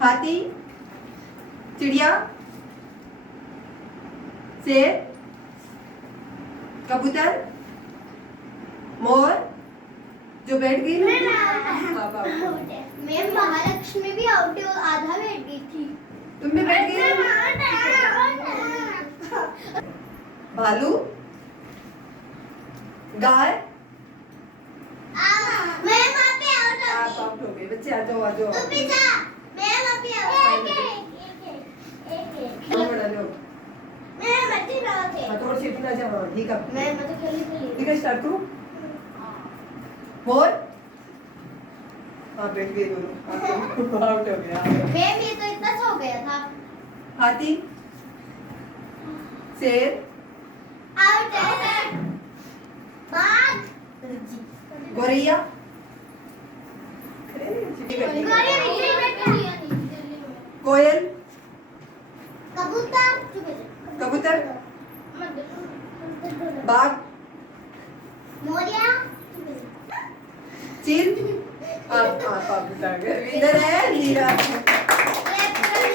हाथी, चिड़िया, शेर, कबूतर, मोर जो बैठ गई मैं महालक्ष्मी भी आउट आधा बैठ गई थी। तुम भी बैठ गई। भालू, गाय, मैं वहाँ पे आउट आप आउट हो गए। बच्चे आ जाओ, आ जाओ। तू भी जा, मैं वहाँ पे आउट। बड़ा जाओ। मैं बच्चे रहो थे। थोड़ा सीटी ना जाओ। ठीक है, मैं तो खेली ठीक है, स्टार्ट करो। मोर, हाँ बैठ गई दोनों। आउट हो गया। मैं भी तो इतना सो गया था। हाथी, शेर, आउट है। बाघ, गौरैया, कोयल, कबूतर, कबूतर, बाघ, मोरिया, चील। आप बता गए। इधर है नीला।